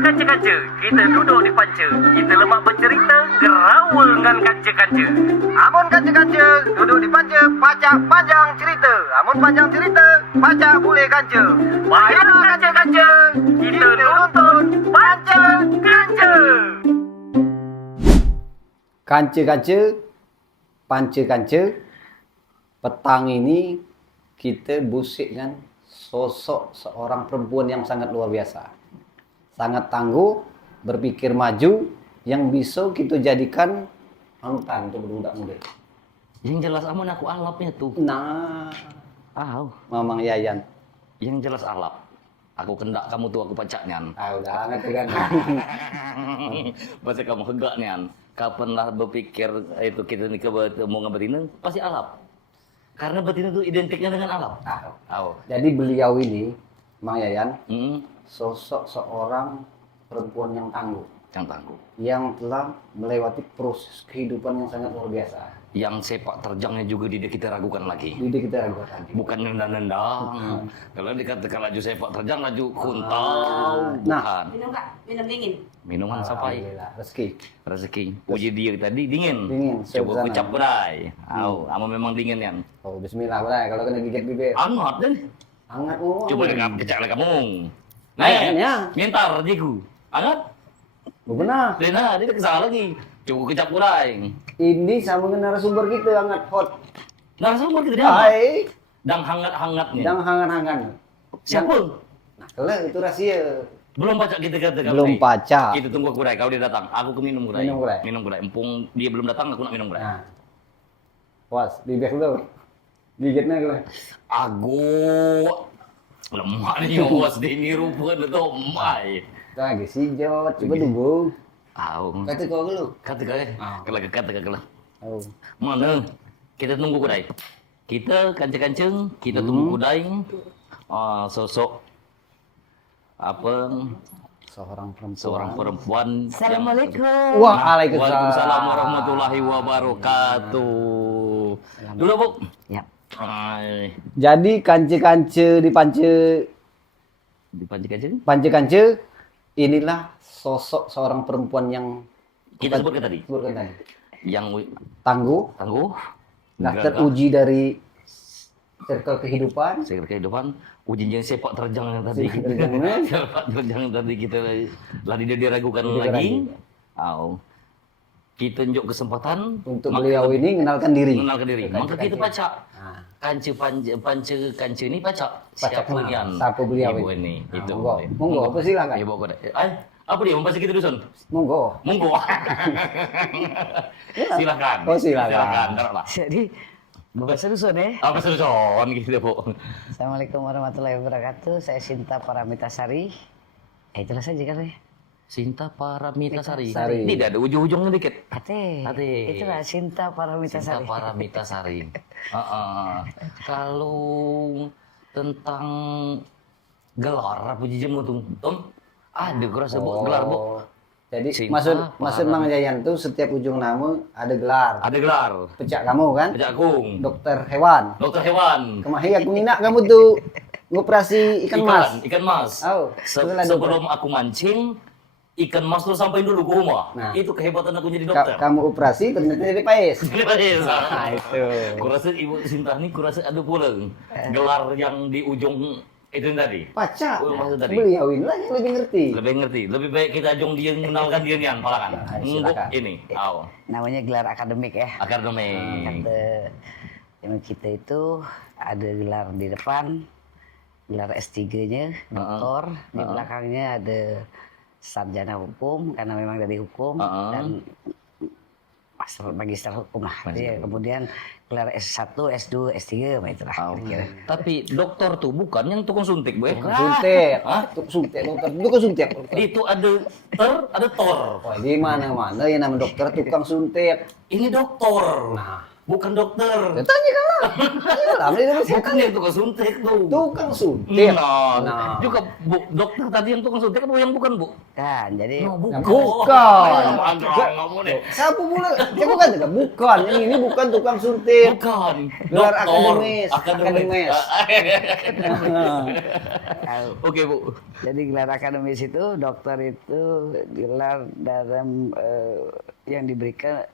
kanca-kanca, kita duduk di panca. Kita lemak bercerita, gerawul dengan kanca-kanca. Amun kanca-kanca, duduk di panca, pacak panjang cerita. Amun panjang cerita, pacak boleh kanca. Baiklah kanca-kanca, kita nonton panca-kanca. Kanca-kanca, panca-kanca, petang ini kita busikkan sosok seorang perempuan yang sangat luar biasa. Sangat tangguh, berpikir maju, yang bisa kita jadikan panutan untuk budak muda. Yang jelas amun aku alapnya tuh. Nah, Mamang Yayan. Yang jelas alap. Aku kendak kamu tuh aku pacaknya. Udah ngerti kan. Pasti kamu hegak nian. Kapan lah berpikir itu kita nikah mau ngebetina pasti alap. Karena betina itu identiknya dengan alap. Jadi beliau ini, Mang Yayan, Hmm, sosok seorang perempuan yang tangguh, yang tangguh. yang telah melewati proses kehidupan yang sangat luar biasa. Yang sepak terjangnya juga tidak kita ragukan lagi. Jadi kita ragukan. Bukan nendang-nendang. Kalau dikatakan laju sepak terjang, laju kuntau. Nah. Bukan. Minum kak, minum dingin. Minuman sampai Alhamdulillah, rezeki. rezeki. Puji dia tadi dingin. Dingin, Coba suasana. ucap berai. Ama memang dingin kan. Oh, bismillah, boleh. Kalau kena gigit bibir. Hangat dan. Hangat ngomong. Coba dekap kecak lah kamu. Ayahnya. Nah, mintar jiku. Hangat. Benar. Lena, dia kesal lagi. Coba kecap berai. Ini sama dengan narasumber kita hangat hot. Nah, sama kita dia. Hai. Dan hangat-hangatnya. Yang hangat-hangat. Siapa? Nah, kalau itu rahasia. Belum baca kita kata Belum baca. Itu tunggu kurai kau dia datang. Aku ke minum kurai. Minum kurai. Minum kurai. Empung dia belum datang aku nak minum kurai. Nah. Was, bibir dulu. Gigitnya gue. Aku lemah nih was di ini rupa itu mai. Lagi si Jot, coba tunggu. Au. Kata kau dulu. Kata kau kalau kata kau Oh. mana kita tunggu kurai. Kita kancing-kancing, kita tunggu kurai. Sosok apa Seorang perempuan Assalamualaikum. Waalaikumsalam warahmatullahi wabarakatuh. Dulu Bu. Ya. Ay, Jadi kance-kance di dipancing-kancing. pance-kance inilah sosok seorang perempuan yang Kita sebutkan tadi. sebutkan tadi. Yang Tangguh, tangguh, nah gagah, teruji dari circle kehidupan. sekali kehidupan, uji yang sepak terjang yang tadi. Sepak terjang, Sepak terjang yang tadi kita lagi dia diragukan Tidak lagi. ragu. Au. Kita tunjuk kesempatan Untuk beliau ini mengenalkan diri. mengenalkan diri. Maka kita baca Nah, Kance ini baca Baca siapa kenal. yang Siapa beliau ibu ini? ini itu Monggo, apa silakan. ibu kode apa dia membaca kita dusun Monggo. monggo silakan Oh, silakan. taruhlah Jadi, Bapak Dusun ya. apa dusun gitu Bu. Assalamualaikum warahmatullahi wabarakatuh. Saya Sinta Paramitasari. Itulah saja kan ya. Sinta Paramitasari. Sari. Tidak ada ujung-ujungnya dikit. Ate. Ate. Itulah Sinta Sinta Paramitasari. Paramitasari. Kalau tentang gelar apa jijim tuh, Tom? Ada kurasa Bu gelar Bu. Jadi Cinta, maksud Mang Yayan tuh setiap ujung nama ada gelar. Ada gelar. Pecak kamu kan? Kejagung. Dokter hewan. Dokter hewan. Kemahi aku minat kamu tuh ngoperasi ikan mas. Ikan mas. Oh, itulah Sebelum aku mancing, ikan mas tuh sampai dulu ke rumah. Nah. Itu kehebatan aku jadi dokter. Kamu operasi ternyata jadi paes. Nah, itu. Kurasa Ibu Sinta ini kurasa ada pulang gelar yang di ujung itu yang tadi. Paca. Oh, maksud tadi. Beliau inilah yang lebih ngerti. Lebih ngerti, lebih baik kita jong dia mengenalkan dia nian, palakan. Nah, Untuk silakan. ini, Namanya gelar akademik ya. akademi. Kata yang kita itu ada gelar di depan, gelar S3-nya, doktor, di belakangnya ada sarjana hukum karena memang dari hukum dan magister hukum lah. Jadi, kemudian gelar S1, S2, S3, itulah. kira-kira. Tapi dokter tuh bukan yang tukang suntik, Bu. Suntik. Hah? Tuh suntik dokter. Itu suntik. Itu ada tor. Wah, di mana-mana yang namanya dokter tukang suntik. Ini dokter. Nah, bukan dokter. Ya, tanya lah. Beli dulu Bukan yang tukang suntik tuh. tukang suntik. Nah, juga Bu, dokter tadi yang tukang suntik Bu yang bukan Bu? Kan, jadi No, bukan. Nggak boleh. Siapa pula? Saya bukan juga. Bukan. Yang ini bukan tukang suntik. Bukan. Gelar Doktor. akademis. Akademis. kalau- Oke Bu. jadi gelar akademis itu dokter itu gelar dalam yang diberikan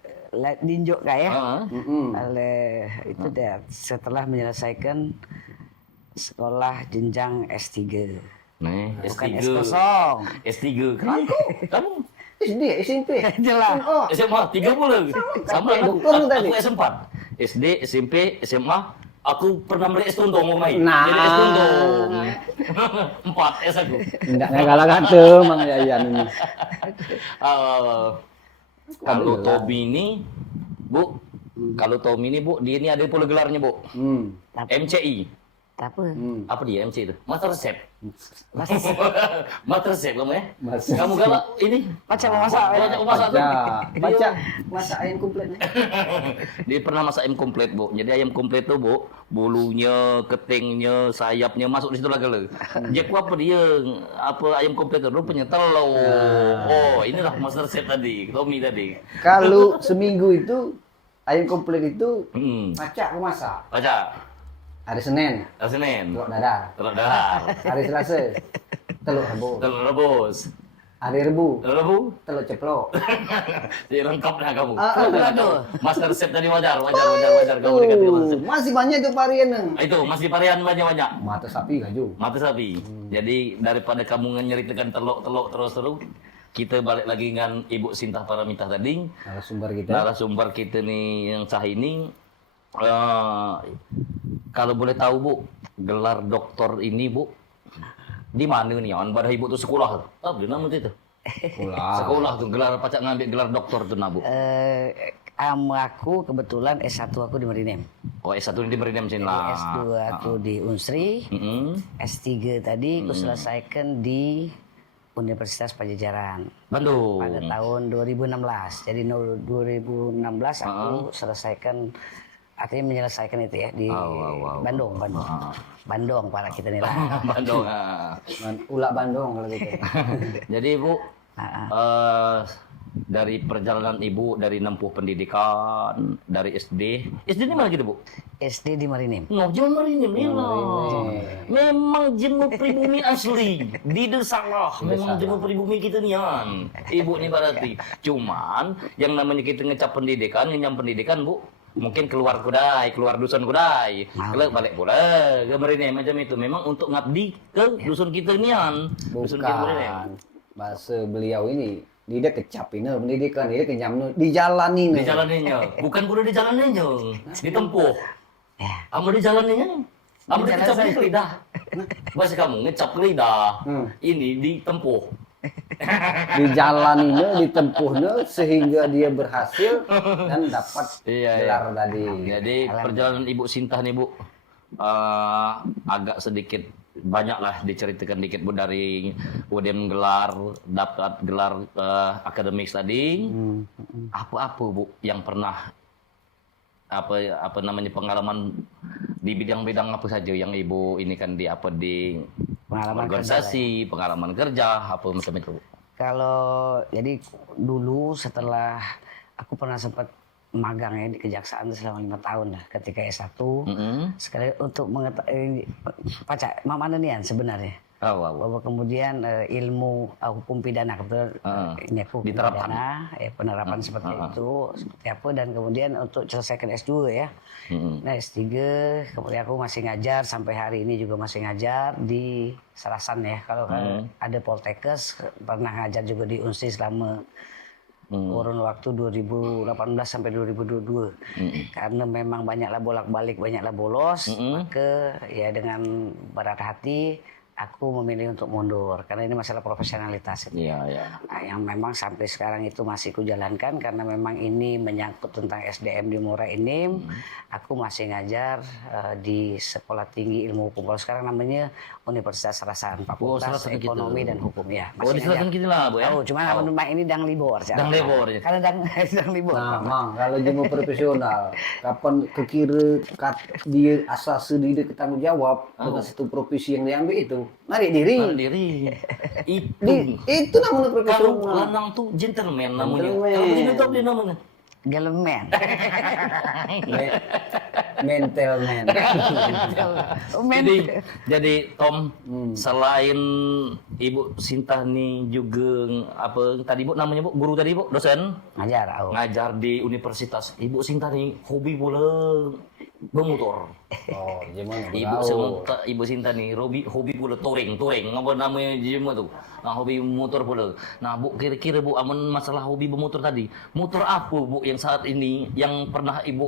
dinjok kayak Heeh. oleh itu dia setelah menyelesaikan sekolah jenjang S3. Nih, Bukan S3. S kosong. S3. Kamu SD, SMP. Jelas. Oh, SMA 3 bulan. Sama aku. Dokter tadi. Aku S4. SD, SMP, SMA. Aku pernah beli S Tuntong mau main. Nah. Jadi S Tuntong. 4 S aku. enggak galak tuh Mang Yayan ini. Kalau Tommy ini, Bu, kalau Tommy ini Bu, dia ini ada pula gelarnya Bu. MCI. Apa? Apa dia MC itu? Master Chef. Master Chef kamu ya? Master Kamu galak ini? Baca memasak. Baca masak tuh. Baca masak ayam komplit. Dia pernah masak ayam komplit Bu. Jadi ayam komplit tuh Bu, bulunya, ketingnya, sayapnya masuk di situ lagi loh. Jack apa dia? Apa ayam komplit itu rupanya telur. Oh, inilah Master Chef tadi, Tommy tadi. Kalau seminggu itu ayam komplit itu Baca. aku masak. Baca. Hari Senin Hari Senin. telur dadar. Telur dadar. Hari Selasa telur rebus. Telur rebus. Hari Rebu Telur rebus. telur ceplok. Jadi lengkap dah kamu. aduh. Master Chef tadi wajar. Kamu dekat dengan Master Chef. Masih banyak tuh varian. Itu masih varian banyak. Mata sapi gaju. Mata sapi. Jadi daripada kamu nyeritakan teluk terus, kita balik lagi dengan Ibu Sinta Paramita tadi. Narasumber kita nih yang sah ini. Kalau boleh tahu Bu, gelar doktor ini Bu, di mana nih? Pada Ibu tuh sekolah. Apa nama itu? Sekolah tuh gelar pacak ngambil gelar doktor tuh Nabu. Aku kebetulan S1 aku di Marinem. Oh S1 di Marinem sini Jadi lah. S2 aku di Unsri. S3 tadi aku selesaikan di Universitas Pajajaran Bandung. pada tahun 2016. Jadi 2016 aku selesaikan, artinya menyelesaikan itu ya di Bandung. Bandung para kita nih lah. Bandung. Ulak Bandung kalau gitu. Jadi Bu, dari perjalanan Ibu dari nempuh pendidikan dari SD ini mana gitu Bu? SD di Marinem. No, jangan Marinem ya. Memang jemu pribumi asli di Desalah. Memang jemu pribumi kita nian. Ibu nih berarti. Cuman yang namanya kita ngecap pendidikan, ngenyam pendidikan Bu. Mungkin keluar dusun kudai, kalau balik pula ke Marinem macam itu. Memang untuk ngabdi ke dusun kita nian. Dusun kita Marinem. Bahasa beliau ini dia kecap ini pendidikan dia kenyam dijalani Bukan kudu dijalaninya, ditempuh. Kamu dijalaninya, kamu dicap lidah. Bahasa kamu ngecap lidah, ini ditempuh. dijalaninya, ditempuhnya sehingga dia berhasil dan dapat gelar tadi. Jadi perjalanan Ibu Sinta nih Bu, agak sedikit banyaklah diceritakan dikit Bu dari UDM gelar, dapat gelar akademis tadi. Apa Bu yang pernah apa namanya pengalaman di bidang-bidang apa saja yang Ibu ini kan di Pengalaman organisasi, pengalaman kerja, apa macam itu Bu? Kalau jadi dulu setelah aku pernah sempat magang ya di kejaksaan selama 5 tahun lah ketika S1. Sekali untuk mengetahui pacak mana nih sebenarnya. Bahwa kemudian ilmu hukum pidana kebetulan ini aku hukum diterapkan. Pidana, penerapan seperti itu seperti apa, dan kemudian untuk selesaikan S2 ya. Nah S3 kemudian aku masih ngajar sampai hari ini juga masih ngajar di Sarasan ya. Kalau ada Poltekkes pernah ngajar juga di Unsri selama kurun waktu 2018 sampai 2022. Karena memang banyaklah bolak-balik, banyaklah bolos, maka ya dengan berat hati aku memilih untuk mundur karena ini masalah profesionalitas. Iya, iya. Nah, yang memang sampai sekarang itu masih kujalankan karena memang ini menyangkut tentang SDM di Muara Enim. Aku masih ngajar di Sekolah Tinggi Ilmu Hukum. Kalau sekarang namanya Universitas Serasan, Fakultas Serasan Ekonomi gitu. dan Hukum ya. Oh, di selatan gitu lah, Bu ya. Oh, cuma nama ini dang libur. Dang libur, ya. Karena dang libur. Nah, Mang, kalau jemu profesional, kapan kekira dia asas dia ketanggung jawab dengan satu profesi yang diambil itu, narik diri. Narik diri. Itu namanya Kalau profesional. lanang tuh gentleman namanya. Gentleman. Kalau begini tuh dia namanya. Gelemen. Mental man. Jadi Tom, selain Ibu Sinta nih juga apa tadi Bu namanya Bu, guru tadi Bu, dosen Ngajar, ngajar di universitas. Ibu Sinta nih hobi pula bermotor. Oh, gimana? Ibu Sinta nih hobi pula touring, apa namanya gimana tuh? Nah, hobi motor pula. Nah, Bu kira-kira Bu aman masalah hobi bermotor tadi. Motor apa Bu yang saat ini yang pernah Ibu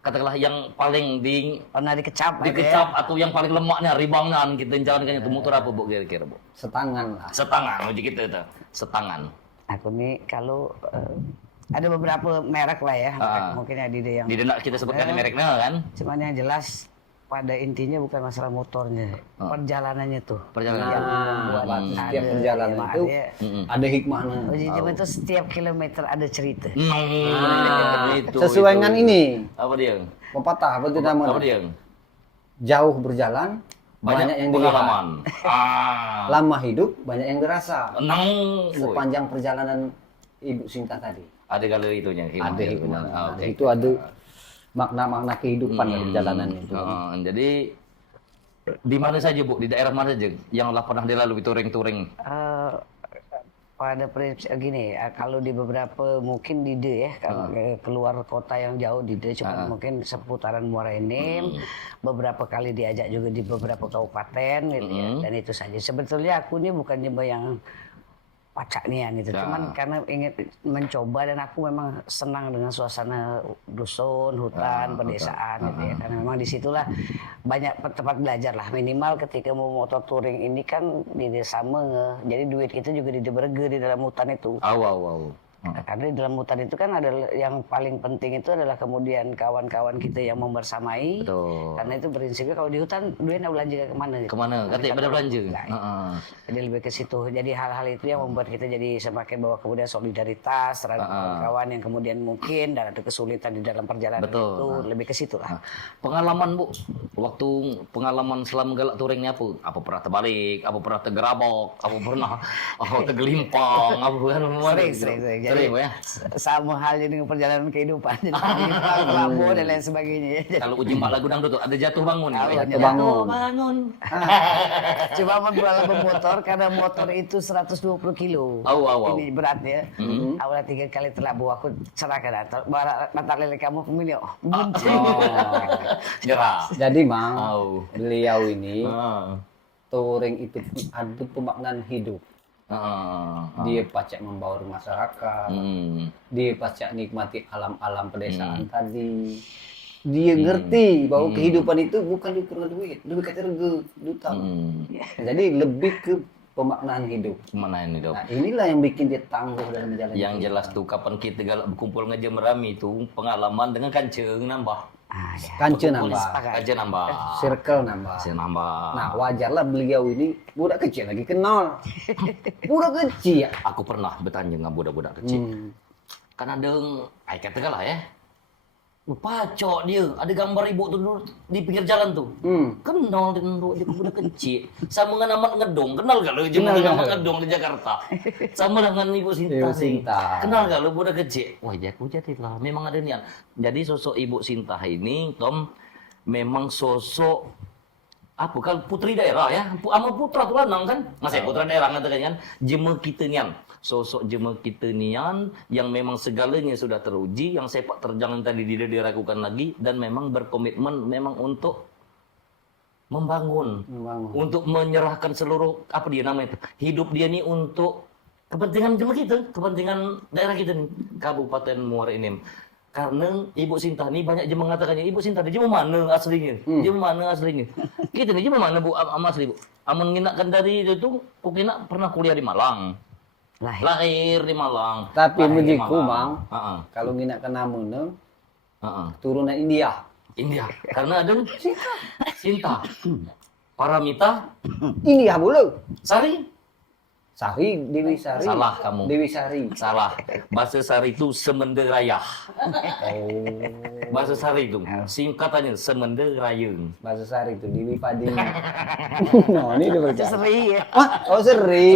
katakanlah yang paling pernah dikecap atau yang paling lemaknya ribangan kita jalankan itu motor apa Bu kira-kira Bu? Setangan lah. Setangan uji kita itu. Setangan. Aku nih kalau ada beberapa merek lah ya, mungkin ada yang Di denak kita sebutkan mereknya kan. cuman yang jelas pada intinya bukan masalah motornya, perjalanannya tuh. Perjalanan. Setiap perjalanan itu ada hikmahnya. Uji coba itu setiap kilometer ada cerita. Itu. Sesuai dengan ini. Apa dia? Pepatah apa itu namanya? Apa dia? Jauh berjalan, banyak yang dilihat. pengalaman. Lama hidup, banyak yang dirasa. Nang. Sepanjang perjalanan Ibu Sinta tadi. Ada kalau itunya. Ada hikmah. Oke. Itu ada makna-makna kehidupan dari perjalanan itu. Jadi di mana saja Bu? Di daerah mana saja yang pernah dilalui touring-touring? Pada prinsip gini, kalau di beberapa mungkin di ya, kalau keluar kota yang jauh di cuma mungkin seputaran Muara Enim, beberapa kali diajak juga di beberapa kabupaten gitu ya, dan itu saja. Sebetulnya aku ini bukan cuma yang pacaknian itu, cuman karena ingin mencoba dan aku memang senang dengan suasana dusun, hutan, pedesaan gitu ya, karena memang disitulah banyak tempat belajar lah, minimal ketika mau motor touring ini kan di desa Menge, jadi duit kita juga di dalam hutan itu. Karena di dalam hutan itu kan ada yang paling penting itu adalah kemudian kawan-kawan kita yang membersamai. Betul. Karena itu prinsipnya kalau di hutan duit nak belanja kemana? Kemana? Katanya pada belanja. Jadi lebih ke situ. Jadi hal-hal itu yang membuat kita jadi semakin bahwa kemudian solidaritas terhadap kawan-kawan yang kemudian mungkin dan ada kesulitan di dalam perjalanan itu lebih ke situ lah. Pengalaman Bu, waktu pengalaman selama galak touringnya apa? Apa pernah terbalik? Apa pernah tergerabok? Apa pernah tergelimpang? Apa Sering. Jadi sama halnya dengan perjalanan kehidupan, jadi Prabowo dan lain sebagainya. Kalau uji mak lagu dangdut tuh ada jatuh bangun. Jatuh bangun. Cuma menjual bermotor karena motor itu 120 kilo. Ini beratnya. Awalnya 3 kali terlalu aku cerahkan. Mata lele kamu pemilih. Nyerah. Jadi Mang, beliau ini touring itu ada pemaknaan hidup. Dia pacak membaur masyarakat, dia pacak nikmati alam-alam pedesaan tadi. Dia ngerti bahwa kehidupan itu bukan diukur duit kata rega, duta. Jadi lebih ke pemaknaan hidup. Pemaknaan hidup. Nah, inilah yang bikin dia tangguh dalam menjalani. Yang jelas tuh kapan kita galak berkumpul ngejam rami itu pengalaman dengan kanceng nambah. Kancen nambah, circle nambah. Nah, wajarlah beliau ini budak kecil lagi kenal. Budak kecil. Aku pernah bertanya dengan budak-budak kecil. Kan ada, katakan lah ya. Pacok dia, ada gambar ibu tuh di pinggir jalan tuh. Kenal dengan dia budak kecil. Sama dengan amat ngedong, kenal gak lu cuma amat ngedong di Jakarta. Sama dengan Ibu Sinta. Kenal gak lu budak kecil? Wah, jago jadi lah. Memang ada niat. Jadi sosok Ibu Sinta ini, Tom, memang sosok apa kalau putri daerah ya, ama putra tuh lanang kan, masih putra daerah katakan kan, jema kita nian, sosok jema kita nian yang memang segalanya sudah teruji, yang sepak terjang tadi tidak diragukan lagi dan memang berkomitmen memang untuk membangun. Untuk menyerahkan seluruh apa dia namanya itu hidup dia nih untuk kepentingan jema kita, kepentingan daerah kita nih, Kabupaten Muara Enim. Karena Ibu Sinta ini banyak yang mengatakannya Ibu Sinta dia mana aslinya? Dia mana aslinya? Kita nih mana Bu asli Bu? Amun nginakan dari itu Ukina pernah kuliah di Malang. Lahir di Malang. Tapi Lahir di menjiku Malang. Bang, kalau ngina ke Namuneng, Heeh. turunan India. India. Karena ada Sinta. Paramita India bulu. Sari. Sari, Dewi Sari. Salah kamu. Dewi Sari. Salah. Bahasa Sari itu Semenderaya. Oh. Bahasa Sari itu singkatannya Semenderayung. Bahasa Sari itu Dewi Padi. No, ini udah Itu baca. seri ya. Oh, Seri.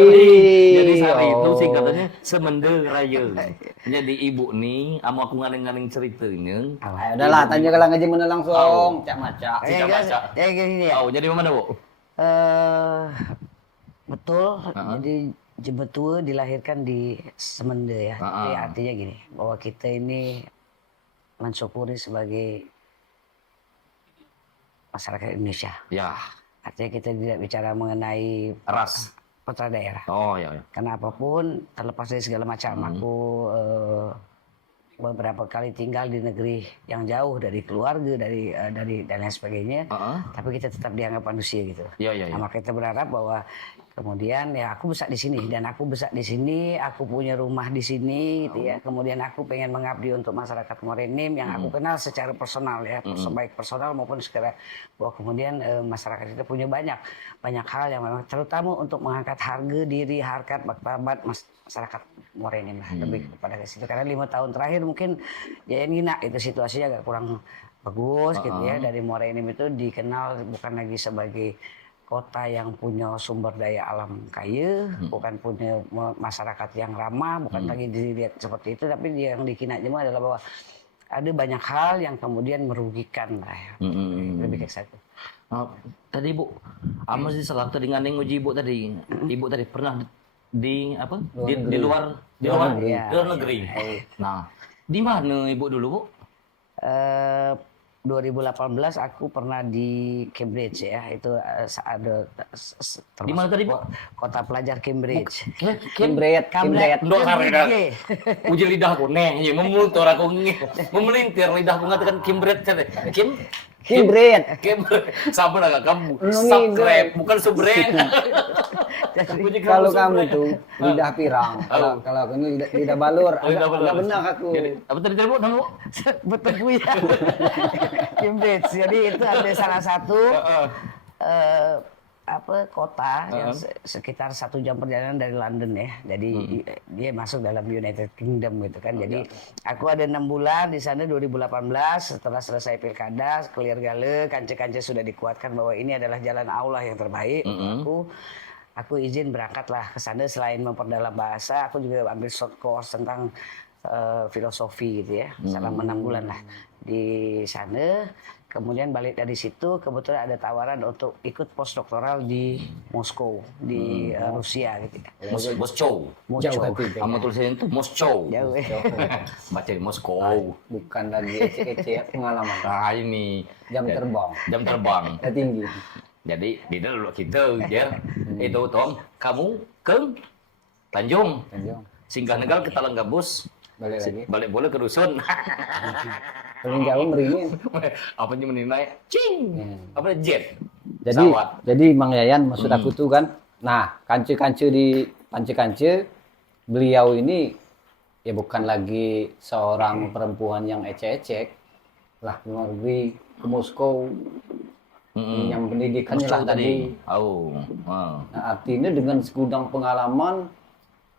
Jadi Sari itu Oh. singkatannya Semenderayung. Jadi ibu nih, ama aku ngaleng-ngaleng ceritanya. Ayo, udahlah, tanya ke aja mana langsung. Cak maca. Cik baca. Ya gini ya. Oh, jadi mana Bu? Betul. Jadi Jebetua dilahirkan di Semende ya. Jadi artinya gini, bahwa kita ini mensyukuri sebagai masyarakat Indonesia. Ya, Artinya kita tidak bicara mengenai ras. putra daerah. Oh, ya, ya. Karena apapun, terlepas dari segala macam, aku beberapa kali tinggal di negeri yang jauh dari keluarga, dari dan lain sebagainya. Tapi kita tetap dianggap manusia gitu. Ya, ya, ya. Nah, maka kita berharap bahwa kemudian ya aku besar di sini dan aku besar di sini, aku punya rumah di sini, gitu ya. Kemudian aku pengen mengabdi untuk masyarakat Morenim yang aku kenal secara personal ya, baik personal maupun secara bahwa kemudian masyarakat kita punya banyak hal yang memang terutama untuk mengangkat harga diri, harkat martabat masyarakat Morenim lah, lebih kepada ke situ. Karena 5 tahun terakhir mungkin ya Nina itu situasinya agak kurang bagus gitu ya. Dari Morenim itu dikenal bukan lagi sebagai kota yang punya sumber daya alam kaya, bukan punya masyarakat yang ramah, bukan lagi dilihat seperti itu, tapi yang dikina cuma adalah bahwa ada banyak hal yang kemudian merugikan lah ya. Lebih kayak satu. Tadi Bu, amas di salah tadi ngandeng uji Ibu tadi. Ibu tadi pernah di apa? Di luar negeri. Nah, di mana Ibu dulu Bu? 2018 aku pernah di Cambridge ya, itu ada Di mana tadi Bu? kota pelajar Cambridge. Cambridge. Ndok karena uji lidahku neh, memutur aku memelintir lidahku ngatakan Kimbret tadi. Cambridge. Sama lah kamu. Subscribe bukan subret. Kalau kamu tuh lidah pirang, kalau aku ini lidah balur, agak benar aku. Apa tadi Bu? Nama Bu? Betul ya. Cambridge. Jadi itu ada salah satu kota yang sekitar 1 jam perjalanan dari London ya. Jadi dia masuk dalam United Kingdom gitu kan. Jadi aku ada 6 bulan di sana 2018 setelah selesai pilkada, clear gale, kance-kance sudah dikuatkan bahwa ini adalah jalan Allah yang terbaik. Aku izin berangkatlah ke sana. Selain memperdalam bahasa, aku juga ambil short course tentang filosofi gitu ya. Selama 6 bulan lah di sana. Kemudian balik dari situ, kebetulan ada tawaran untuk ikut postdoktoral di Moskow, di Rusia gitu ya. Moskow. Jauh hati. Kamu tulisannya itu Moskow. Jauh ya. Baca Moskow. Bukan lagi ece-ece pengalaman. Nah ini Jam terbang. Jam terbang. Tinggi. Jadi di dulu kita ya. Itu Tom, kamu ke Tanjung. Singgah negara ke Talanggabus. Balik lagi. Balik boleh ke dusun. Paling jauh meringin. Apa yang menilai? Cing. Apa jet? Jadi Mang Yayan maksud aku tuh kan, nah kance-kance di kance-kance beliau ini ya bukan lagi seorang perempuan yang ecek-ecek lah, luar negeri ke Moskow yang pendidikannya lah tadi. Nah, artinya dengan segudang pengalaman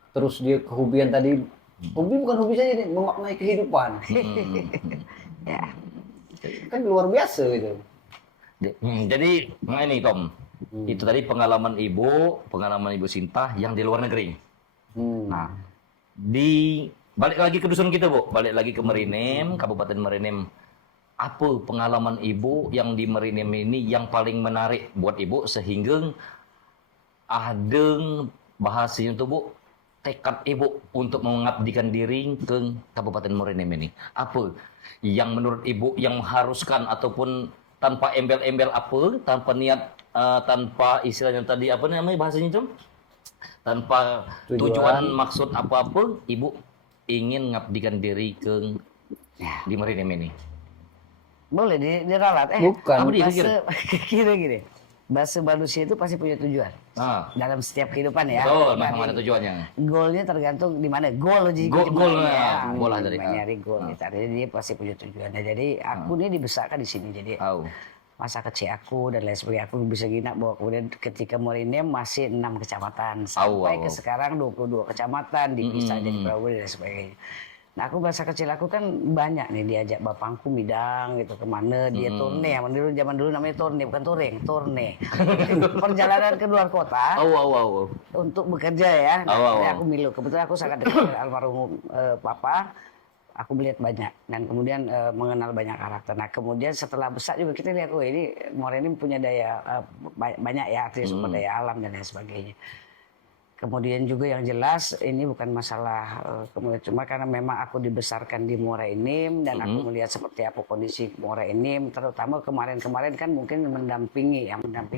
terus dia kehobian tadi, hobi bukan hobi saja nih, memaknai kehidupan. Ya. Kan luar biasa gitu. Jadi ini Tom, itu tadi pengalaman Ibu Sinta yang di luar negeri. Nah, balik lagi ke dusun kita Bu, balik lagi ke Merenim, Kabupaten Merenim. Apa pengalaman Ibu yang di Merenim ini yang paling menarik buat Ibu sehingga ada bahasanya tuh Bu, tekad Ibu untuk mengabdikan diri ke Kabupaten Merenim ini. Apa yang menurut Ibu yang mengharuskan ataupun tanpa embel-embel apa, tanpa niat, tanpa istilahnya tadi apa namanya bahasanya itu, tanpa tujuan maksud apa-apa, Ibu ingin mengabdikan diri ke di Merinim ini? Boleh diralat. Bukan. Apa dia Gini. Bahasa manusia itu pasti punya tujuan. Dalam setiap kehidupan ya. Betul, memang ada tujuannya. Goalnya tergantung di mana. Goal Bola dari nyari goal. Jadi dia pasti punya tujuannya. Jadi aku ini dibesarkan di sini. Jadi masa kecil aku dan lain sebagainya aku bisa gina bahwa kemudian ketika Merinim masih 6 kecamatan sampai ke sekarang 22 kecamatan dipisah jadi Prabu dan sebagainya. Nah aku masa kecil aku kan banyak nih diajak bapangku midang gitu kemana dia turne yang dulu zaman dulu namanya turne bukan touring turne perjalanan ke luar kota untuk bekerja ya. Aku milu kebetulan aku sangat dekat dengan almarhum papa. Aku melihat banyak dan kemudian mengenal banyak karakter. Nah kemudian setelah besar juga kita lihat, ini Merinim punya daya banyak ya artinya sumber daya alam dan lain sebagainya. Kemudian juga yang jelas ini bukan masalah kemudian cuma karena memang aku dibesarkan di Muara Enim dan aku melihat seperti apa kondisi Muara Enim terutama kemarin kan mungkin mendampingi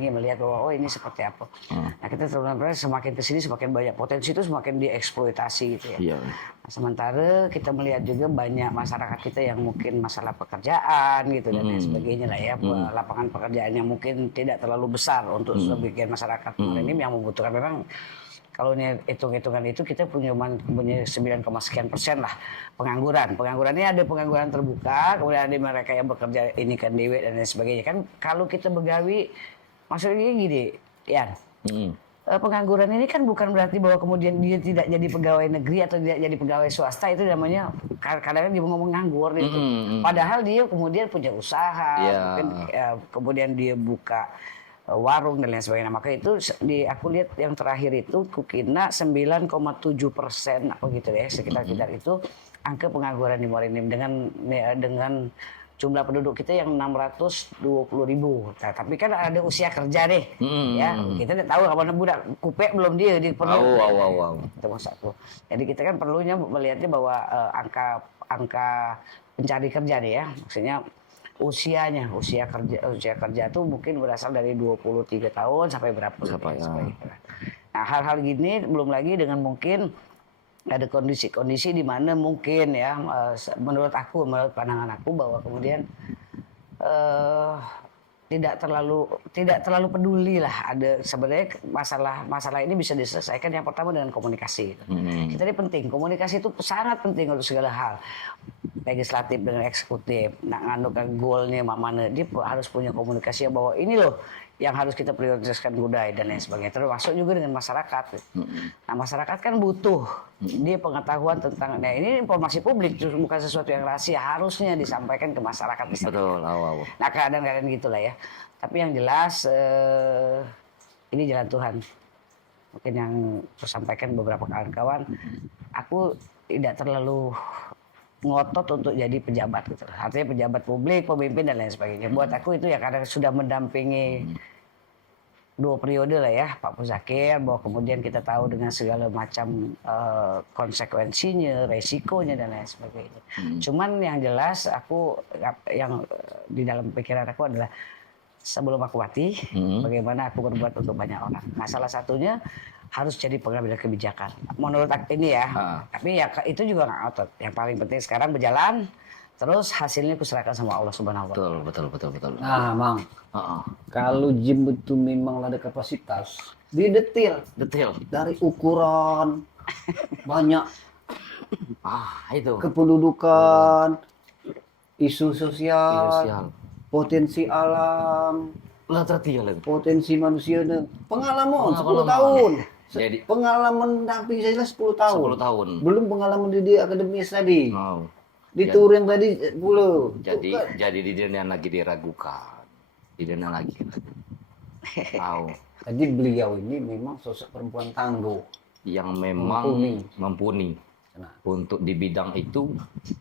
melihat bahwa ini seperti apa. Nah kita sebenarnya semakin kesini semakin banyak potensi itu semakin dieksploitasi gitu ya. Nah, sementara kita melihat juga banyak masyarakat kita yang mungkin masalah pekerjaan gitu dan lain sebagainya lah ya lapangan pekerjaan yang mungkin tidak terlalu besar untuk sebagian masyarakat Muara Enim yang membutuhkan memang. Kalau ini hitung-hitungan itu kita punya 9, sekian persen lah pengangguran. Penganggurannya ada pengangguran terbuka, kemudian ada mereka yang bekerja ini kan dewe dan lain sebagainya. Kan kalau kita begawi, maksudnya gini, ya pengangguran ini kan bukan berarti bahwa kemudian dia tidak jadi pegawai negeri atau tidak jadi pegawai swasta itu namanya kadang-kadang dia ngomong nganggur gitu. Padahal dia kemudian punya usaha, mungkin, kemudian dia buka warung dan lain sebagainya. Maka itu aku lihat yang terakhir itu kukina 9,7% apa gitu deh sekitar itu angka pengangguran di Muara Enim dengan jumlah penduduk kita yang 620.000. Nah, tapi kan ada usia kerja deh, ya kita tidak tahu kapan budak kupe belum dia di perlu. Itu satu. Jadi kita kan perlunya melihatnya bahwa angka pencari kerja deh ya, maksudnya usia kerja itu mungkin berasal dari 23 tahun sampai berapa Nah hal-hal gini belum lagi dengan mungkin ada kondisi-kondisi di mana mungkin ya menurut pandangan aku bahwa kemudian tidak terlalu peduli lah ada sebenarnya masalah ini bisa diselesaikan yang pertama dengan komunikasi. Kita ini penting komunikasi itu sangat penting untuk segala hal legislatif dengan eksekutif. Nah ngandungkan goalnya mana dia harus punya komunikasi bahwa ini loh yang harus kita prioritaskan budaya dan lain sebagainya termasuk juga dengan masyarakat. Nah masyarakat kan butuh dia pengetahuan tentang ini informasi publik bukan sesuatu yang rahasia harusnya disampaikan ke masyarakat. Betul. Nah kadang-kadang gitulah ya. Tapi yang jelas ini jalan Tuhan. Mungkin yang saya sampaikan beberapa kawan-kawan, aku tidak terlalu ngotot untuk jadi pejabat gitu. Artinya pejabat publik, pemimpin dan lain sebagainya. Buat aku itu ya karena sudah mendampingi 2 periode lah ya Pak Muzakir, bahwa kemudian kita tahu dengan segala macam konsekuensinya, resikonya dan lain sebagainya. Cuman yang jelas aku yang di dalam pikiran aku adalah sebelum aku mati, bagaimana aku berbuat untuk banyak orang. Nah salah satunya harus jadi pengambil kebijakan. Menurut aku ini ya, tapi ya itu juga nggak otot. Yang paling penting sekarang berjalan, terus hasilnya kuserahkan sama Allah Subhanahu wa Ta'ala. Betul. Nah, Mang, kalau gym itu memang ada kapasitas, dia detail dari ukuran banyak, itu kependudukan, isu sosial, potensi alam, potensi manusia, pengalaman 10 tahun. Jadi pengalaman damping saya 10 tahun. 10 tahun. Belum pengalaman di akademis tadi. Di touring tadi 10. Jadi dia lagi diragukan. Dia lagi. Jadi beliau ini memang sosok perempuan tangguh yang memang mumpuni. Untuk di bidang itu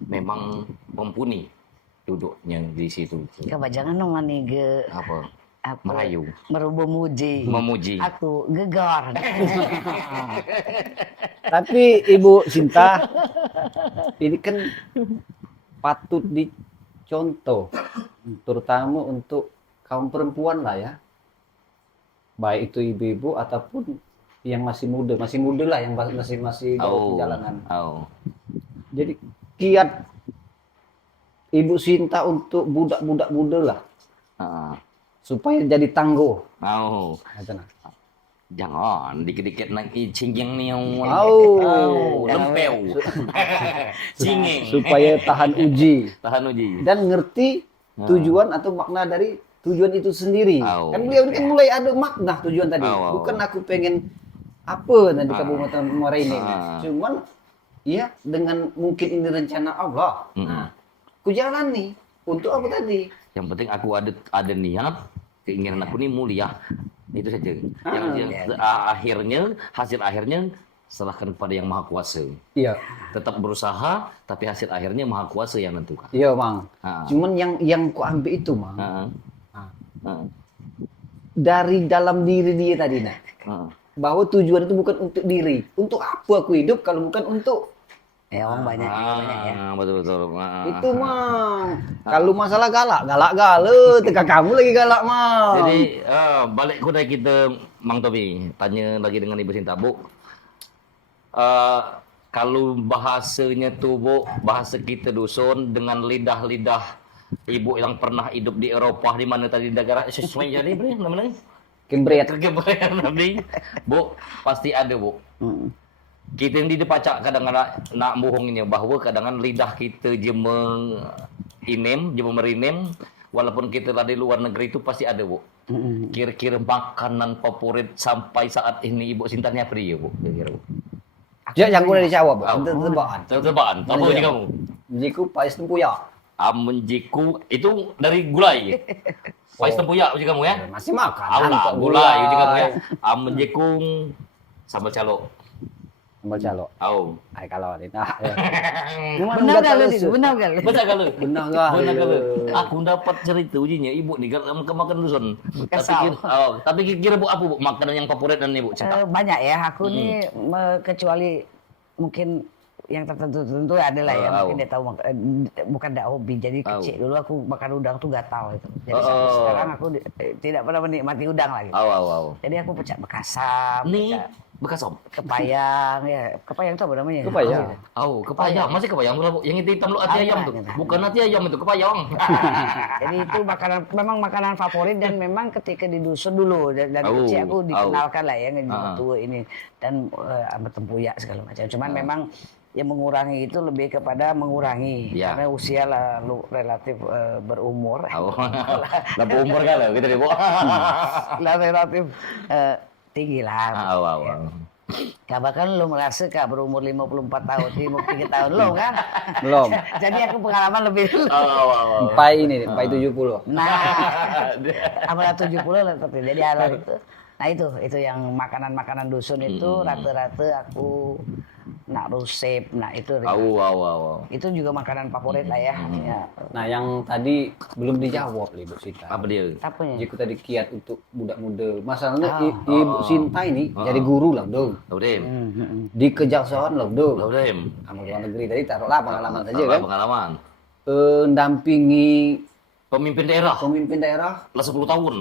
memang mumpuni duduknya di situ. Kebajangan nomor nih merayu, memuji. Aku gegar. Tapi Ibu Sinta, ini kan patut dicontoh, terutama untuk kaum perempuan lah ya, baik itu ibu-ibu ataupun yang masih muda lah, yang masih dalam perjalanan. Jadi kiat Ibu Sinta untuk budak-budak muda lah. Supaya jadi tangguh. Oh. Kata nah. Jangan dikit-dikit nanti cingeng nih lempeu. Cingeng. Supaya tahan uji. Tahan uji. Dan ngerti tujuan atau makna dari tujuan itu sendiri. Kan beliau ini kan mulai ada makna tujuan tadi. Bukan aku pengen apa nanti Kabupaten Muara ini. Cuman ya dengan mungkin ini rencana Allah. Nah, aku jalani untuk apa tadi? Yang penting aku ada niat, keinginan aku ini mulia. Itu saja. Hasil akhirnya serahkan kepada yang Maha Kuasa. Iya. Tetap berusaha, tapi hasil akhirnya Maha Kuasa yang menentukan. Iya, Mang. Cuman yang ku ambil itu, Mang. Dari dalam diri dia tadi, nah. Bahwa tujuan itu bukan untuk diri. Untuk apa aku hidup kalau bukan untuk orang banyak ya. Betul. Itu, Mang. Kalau masalah galak teka kamu lagi galak, Mang. Jadi balik kuda kita, Mang Tobi, tanya lagi dengan Ibu Sinta, Bu. Kalau bahasanya tuh, Bu, bahasa kita dusun dengan lidah-lidah ibu yang pernah hidup di Eropa, di mana tadi negara sesuai jadi namanya? Kembret nabi. Bu, pasti ada, Bu. Kita yang di pacak kadang-kadang nak bohongnya bahwa kadang-kadang lidah kita jemeng merinem, walaupun kita ada di luar negeri itu pasti ada, Bu. Kira-kira makanan favorit sampai saat ini Ibu Sinta apa dia, Bu? Kira-kira, Bu. Ya, yang udah dijawab, Tebak-tebakan. Apa aja kamu? Jiku pais tempuyak. Menjiku itu dari gulai. Pais tempuyak uji kamu ya? Masih makan. Allah, gulai uji kamu ya. Menjikung sambal calo. Sambal calo. Ay kalau ini. Benar kali. Aku dapat cerita ujinya ibu nih kalau makan dusun. Tapi kira Bu apa, Bu, makanan yang favorit dan Ibu cerita? Banyak ya. Aku nih kecuali mungkin yang tertentu ada lah ya, mungkin dia tahu bukan tidak hobi. Jadi kecil dulu aku makan udang tuh gatal itu. Jadi sampai sekarang aku tidak pernah menikmati udang lagi. Jadi aku pecah bekasam, Bekasam, kepayang ya. Kepayang itu apa namanya? Kepayang. Kepayang. Masih kepayang yang itu hitam lu hati ayam tuh. Bukan hati ayam itu, kepayang. Jadi itu memang makanan favorit dan memang ketika di dusun dulu dan kecil aku dikenalkan lah ya tua ini dan tempuyak segala macam. Cuman memang yang mengurangi itu lebih kepada mengurangi karena usia lalu relatif berumur. Lebih umur kan lah gitu deh, Bu. Relatif tinggi lah. Bahkan lo merasa kak berumur 54 tahun, 53 tahun lo kan? Belum. Jadi aku pengalaman lebih dulu. Empai 70. Nah, apalagi 70 lah tapi jadi alat itu. Nah itu yang makanan-makanan dusun itu rata-rata aku nak rusep, nah itu itu juga makanan favorit lah ya. Nah yang tadi belum dijawab Ibu Sinta. Apa dia? Apanya? Jadi tadi kiat untuk budak muda. Masalahnya Ibu Sinta ini jadi guru lah dong. Di kejaksaan lah dong. Luar negeri tadi taruhlah pengalaman saja kan. Pengalaman. Dampingi pemimpin daerah lah 10 tahun.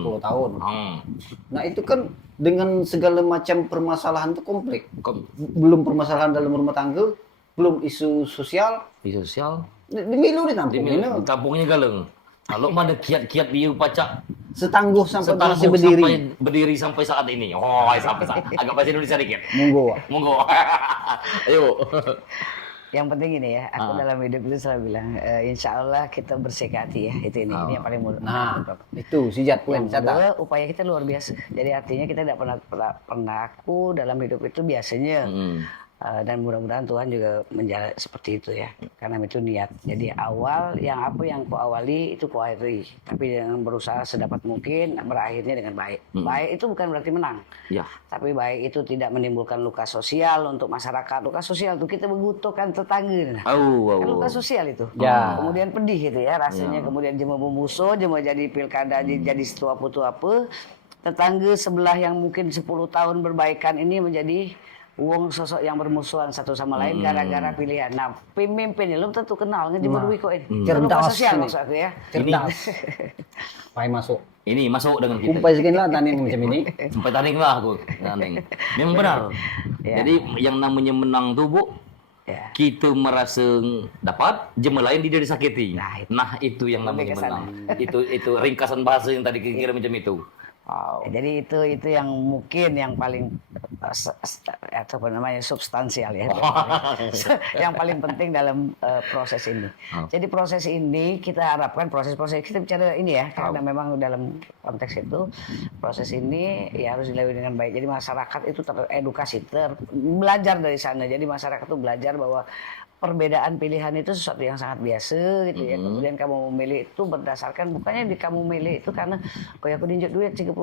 Nah itu kan dengan segala macam permasalahan itu kompleks. Belum permasalahan dalam rumah tangga, belum isu sosial. Di milu di kampungnya galeng. Kalau mana kiat-kiat dia pacak setangguh sampai masih berdiri sampai saat ini. Sampai saat agak bahasa Indonesia dikit. Monggo. Ayo. Yang penting ini ya, aku dalam hidup itu selalu bilang, insya Allah kita bersih hati ya, ini yang paling mudah. Nah, itu sijat pun. Upaya kita luar biasa. Jadi artinya kita tidak pernah aku dalam hidup itu biasanya, dan mudah-mudahan Tuhan juga menjalan seperti itu ya, karena itu niat. Jadi awal apa yang ku awali itu ku akhiri, tapi dengan berusaha sedapat mungkin berakhirnya dengan baik. Baik itu bukan berarti menang. Tapi baik itu tidak menimbulkan luka sosial untuk masyarakat. Luka sosial itu kita membutuhkan tetangga. Kan luka sosial itu. Kemudian pedih gitu ya rasanya. Kemudian jema memusuh, jema jadi pilkada, jadi setua apa. Tetangga sebelah yang mungkin 10 tahun berbaikan ini menjadi sosok yang bermusuhan satu sama lain gara-gara pilihan. Nah, pemimpinnya lu tentu kenal ngejemur wiko ini. Cerdas sosial maksud aku ya. Cerdas. Pai masuk. Ini masuk dengan kita. Kumpai sekian lah tanding macam ini. Sampai tanding lah aku. Memang benar. Jadi yang namanya menang tuh, Bu, Ya. Kita merasa dapat, jema lain dia disakiti. Nah, Itu yang namanya Lebih ke sana. menang. Itu ringkasan bahasa yang tadi kira macam itu. Jadi itu yang mungkin yang paling apa namanya substansial ya, yang paling penting dalam proses ini. Jadi proses ini kita harapkan proses-proses kita bicara ini ya, karena memang dalam konteks itu proses ini ya harus dilalui dengan baik. Jadi masyarakat itu teredukasi, belajar dari sana. Jadi masyarakat itu belajar bahwa perbedaan pilihan itu sesuatu yang sangat biasa gitu ya. Kemudian kamu memilih itu berdasarkan bukannya di kamu milih itu karena kayak aku diinjak duit 30.000,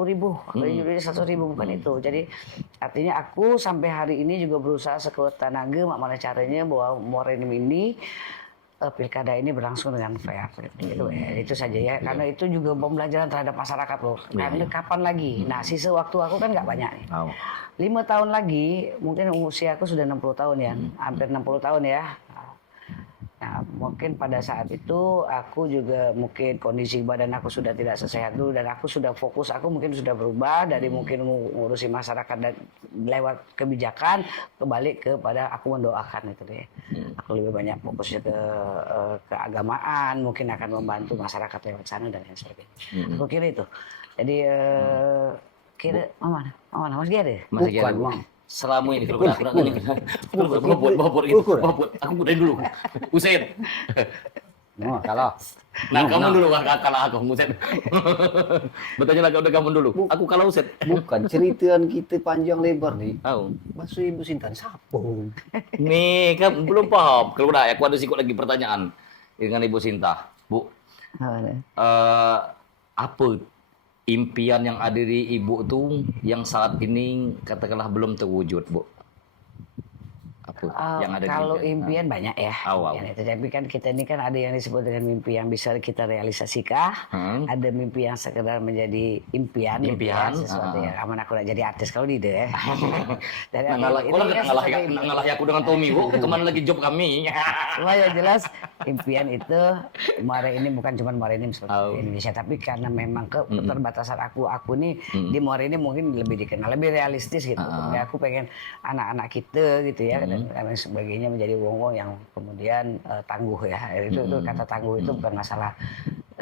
aku diinjak duit 100.000, bukan itu. Jadi artinya aku sampai hari ini juga berusaha sekuat tenaga mana caranya bahwa Morenim ini pilkada ini berlangsung dengan fair gitu ya. Itu saja ya, karena itu juga pembelajaran terhadap masyarakat loh. Karena kapan lagi? Nah, sisa waktu aku kan nggak banyak nih. 5 tahun lagi, mungkin usia aku sudah 60 tahun ya, hampir 60 tahun ya. Nah, mungkin pada saat itu aku juga mungkin kondisi badan aku sudah tidak sesehat dulu dan aku sudah fokus, aku mungkin sudah berubah dari mungkin ngurusi masyarakat dan lewat kebijakan kembali kepada aku mendoakan itu deh. Aku lebih banyak fokusnya ke keagamaan, mungkin akan membantu masyarakat lewat sana dan lain sebagainya. Aku kira itu. Jadi kira mana Mas Gere? Bukan, Bang. Selama ini kalau aku nak tanya bobot aku kudain dulu. Usain. Kalau Kamu dulu kalau aku Usain. Bertanya lagi udah kamu dulu. Aku kalau Usain. bukan ceritaan kita panjang lebar nih. Tahu. Maksud Ibu Sinta siapa? Nih kan belum paham. Kalau udah aku ada sikut lagi pertanyaan dengan Ibu Sinta. Bu. Apa impian yang ada di Ibu tuh yang saat ini katakanlah belum terwujud, Bu? Apa yang ada kalau di impian banyak ya. Tapi kan kita ini kan ada yang disebut dengan mimpi yang bisa kita realisasikan, ada mimpi yang sekedar menjadi impian sesuatu yang aman aku nak jadi artis kalau di deh. Dan ngalah aku dengan Tommy, Bu. Kemana lagi job kami? Cuma yang jelas impian itu Muara ini bukan cuma Muara ini seperti Indonesia, tapi karena memang keterbatasan aku nih di Muara ini mungkin lebih dikenal, lebih realistis gitu. Aku pengen anak-anak kita gitu ya dan lain sebagainya menjadi wong-wong yang kemudian tangguh ya. Itu kata tangguh itu bukan masalah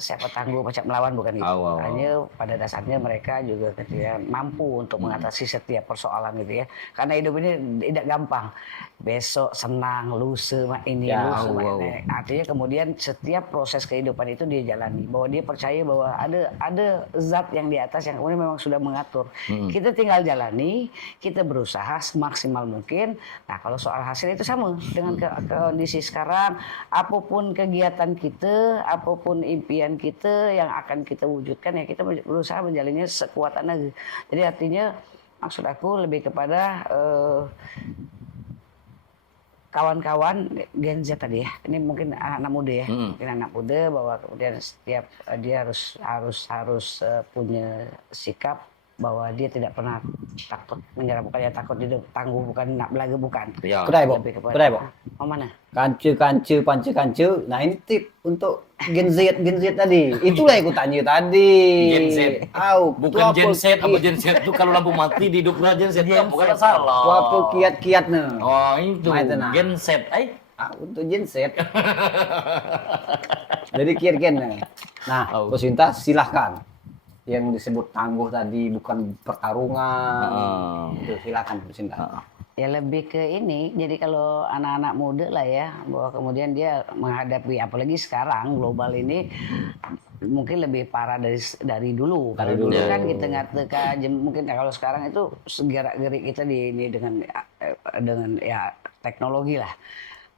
siapa tangguh pacak melawan, bukan gitu. Hanya pada dasarnya mereka juga ketika mampu untuk mengatasi setiap persoalan gitu ya. Karena hidup ini tidak gampang. Besok senang, lusa ini, artinya kemudian setiap proses kehidupan itu dia jalani. Bahwa dia percaya bahwa ada zat yang di atas yang kemudian memang sudah mengatur. Kita tinggal jalani, kita berusaha semaksimal mungkin. Nah, kalau soal hasil itu sama dengan kondisi sekarang. Apapun kegiatan kita, apapun impian kita yang akan kita wujudkan ya kita berusaha menjalannya sekuat tenaga. Jadi artinya maksud aku lebih kepada kawan-kawan Gen Z tadi ya. Ini mungkin anak muda ya. Mungkin anak muda bahwa kemudian setiap dia harus punya sikap bahwa dia tidak pernah takut menyerah, bukannya takut dia tangguh, bukan nak belaga, bukan. Kedai, Bu. Mana? Kance. Nah, ini tip untuk Gen Z tadi. Itulah yang aku tanya tadi. Gen Z. Bukan Gen Z, apa Gen Z itu kalau lampu mati di hidupnya Gen Z. Bukan salah. Apa kiat-kiatnya? Oh, itu. Gen Z. Untuk Gen Z. Jadi kiat-kiatnya. Nah, Bu Sinta silahkan. Yang disebut tangguh tadi bukan pertarungan. Itu silakan Bu Sinta. Ya lebih ke ini, jadi kalau anak-anak muda lah ya, bahwa kemudian dia menghadapi apalagi sekarang global ini mungkin lebih parah dari dulu. Kalau dulu kan kita ngatakan mungkin kalau sekarang itu segerak-gerik kita ini dengan ya teknologi lah.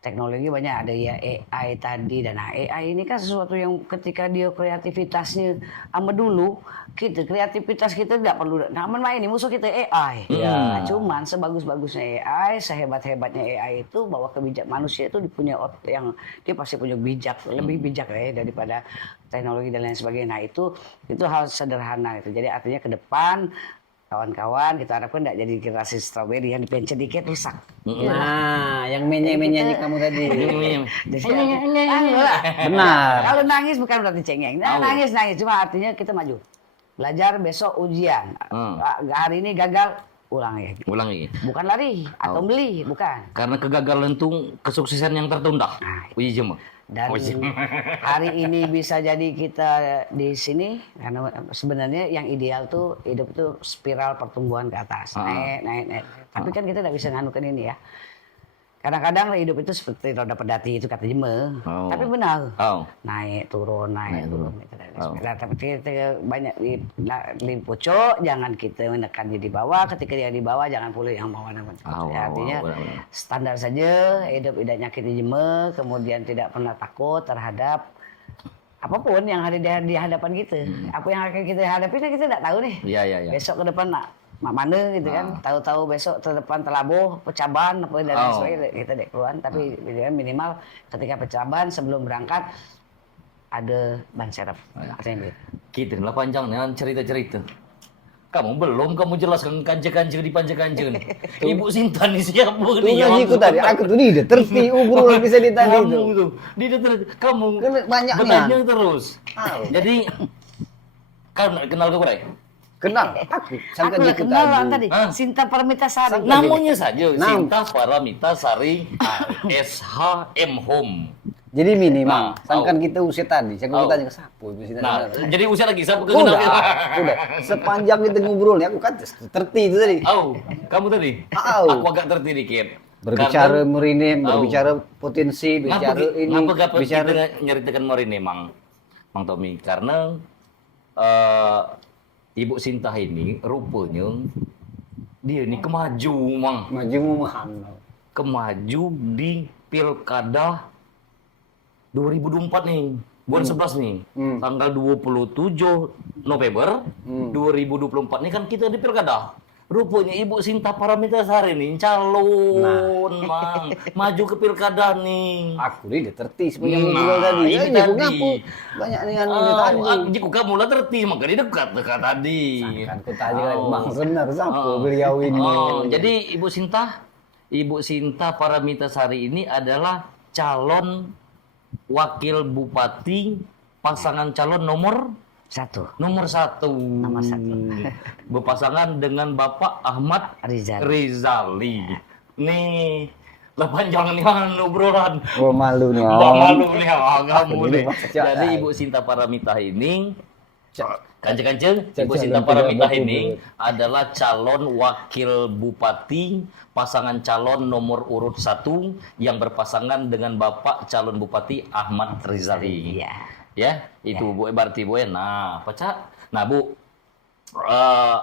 Teknologi banyak, ada ya AI tadi, dan AI ini kan sesuatu yang ketika dia kreativitasnya sama dulu, kreativitas kita tidak perlu main ini musuh kita AI. Nah, cuman sebagus-bagusnya AI, sehebat-hebatnya AI itu bahwa manusia itu punya yang dia pasti punya lebih bijak ya daripada teknologi dan lain sebagainya. Nah, itu hal sederhana itu. Jadi artinya ke depan kawan-kawan kita harapkan tidak jadi generasi strawberry yang dipencet dikit rusak. Nah, yang menyanyi kamu tadi. Benar. Kalau nangis bukan berarti cengeng. Nangis cuma artinya kita maju. Belajar besok ujian. Hari ini gagal ulangi. Ulangi. Bukan lari atau beli, bukan. Karena kegagalan itu kesuksesan yang tertunda. Nah, Wih jema. dan hari ini bisa jadi kita di sini karena sebenarnya yang ideal tuh hidup tuh spiral pertumbuhan ke atas, naik. Tapi kan kita tidak bisa nganukan ini ya. Kadang-kadang hidup itu seperti roda pedati itu kata Jeme. Tapi benar. Naik turun. Nah, tapi kita banyak di pucuk, jangan kita menekan di bawah. Ketika dia di bawah, jangan pula yang bawah. Artinya standar saja, hidup tidak nyakiti Jeme, kemudian tidak pernah takut terhadap apapun yang ada di hadapan kita. Apa yang akan kita hadapi, kita tidak tahu nih. Iya. Besok ke depan mana gitu kan, tahu-tahu besok ke depan telabuh pecaban apa dan lain sebagainya kita dek keluar, tapi minimal ketika pecaban sebelum berangkat ada ban serep. Artinya gitu. Kita lah panjang dengan cerita-cerita. Kamu jelaskan kanje-kanje di panje-kanje nih. Ibu Sinta nih siapa nih? Aku tadi, aku tuh dia terti ubrul bisa ditanya itu. Kamu banyak nih terus. Jadi kan kenal ke gue? Kenal, aku kenal tadi. Sinta Paramitasari. Namanya saja Sinta Paramitasari SHM Home. Jadi minimal, sangkan kita usia tadi, saya tanya ke Sapu. Jadi usia lagi Sapu ke udah. Sepanjang kita ngobrolnya, aku kan terti itu tadi. Kamu tadi? Aku agak terti dikit. Berbicara merine, berbicara potensi, bicara ini, bicara nyeritakan merine, Mang Tommy, karena Ibu Sinta ini rupanya dia ini kemaju, Mang. Kemaju di Pilkada 2024 nih, bulan 11 nih. Tanggal 27 November 2024 nih kan kita di Pilkada. Rupanya Ibu Sinta Paramitasari nih calon, Mang. Maju ke Pilkada nih. Aku nih terti sepanjang ngobrol tadi. Ini tadi. Banyak dengan ini tadi. Jika kamu lah terti, maka dia dekat tadi. Kan ku tanya kan Bang benar siapa beliau ini. Jadi Ibu Sinta Paramitasari ini adalah calon wakil bupati pasangan calon nomor satu. Berpasangan dengan Bapak Ahmad Rizali. Nih, lah panjang nih obrolan. Malu nih. Kamu nih. Jadi Ibu Sinta Paramita ini Kanjeng Ibu Sinta Paramita ini adalah calon wakil bupati pasangan calon nomor urut 1 yang berpasangan dengan Bapak calon Bupati Ahmad Rizali. Ya, itu Bu berarti Bu. Nah, pecah. Nah, Bu,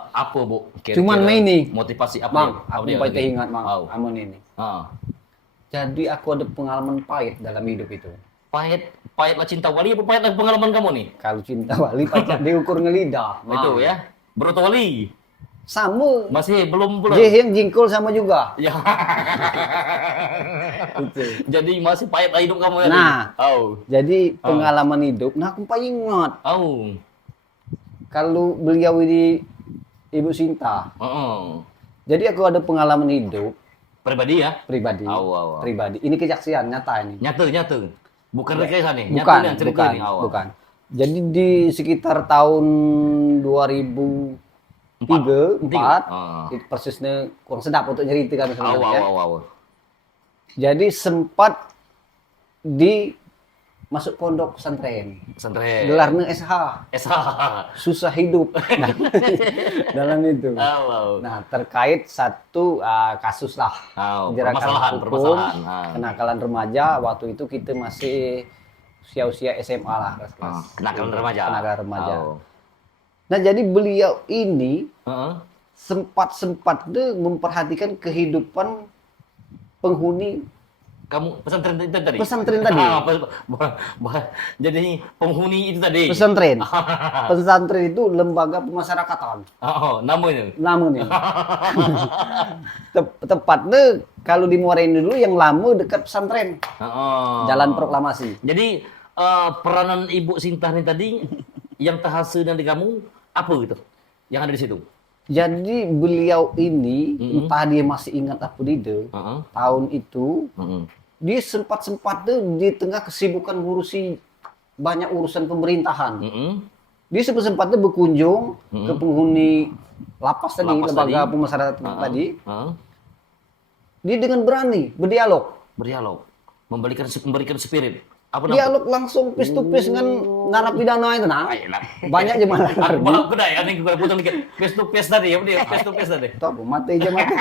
apa Bu? Cuman ini motivasi apa? Bang, aku baca ingat Bang, amun ini. Jadi aku ada pengalaman pahit dalam hidup itu. Pahit lah cinta wali apa pahit lah pengalaman kamu nih? Kalau cinta wali pacak diukur ngelidah. Itu ya. Broto wali. Sama. Masih belum. Yang jingkul sama juga. Ya. Jadi masih pahit hidup kamu ya. Nah. Jadi pengalaman hidup. Nah, aku paling ingat. Kalau beliau ini Ibu Sinta. Jadi aku ada pengalaman hidup. Pribadi ya? Pribadi. Ini kesaksian nyata ini. Nyata. Bukan rekayasa nih. Bukan. Jadi di sekitar tahun 2003-2004 itu persisnya kurang sedap untuk nyeritakan sebenarnya. Jadi sempat masuk pondok pesantren. Gelarnya SH. Susah hidup. Dalam itu. Nah, terkait satu kasus lah. Permasalahan. Kenakalan remaja. Waktu itu kita masih usia SMA lah. Kenakalan remaja. Nah, jadi beliau ini sempat memperhatikan kehidupan penghuni pesantren tadi. Jadi penghuni itu tadi. Pesantren itu lembaga pemasyarakatan. Namanya. Tepatnya kalau di Muara Ini dulu yang lama dekat pesantren. Jalan Proklamasi. Jadi peranan Ibu Sinta ini tadi yang terhasil dari kamu apa gitu? Yang ada di situ. Jadi beliau ini entah dia masih ingat apa tidak, tahun itu dia sempat di tengah kesibukan ngurusi banyak urusan pemerintahan. Dia sempat-sempatnya berkunjung ke penghuni lapas tadi, lembaga pemasyarakatan tadi. Dia dengan berani berdialog, memberikan spirit. Apa dialog langsung face to face dengan narapidana itu nah. Banyak aja malah. Maaf kedai, ada yang gue potong dikit. Face to face tadi, ya dia face to face tadi. Top, mati aja mati.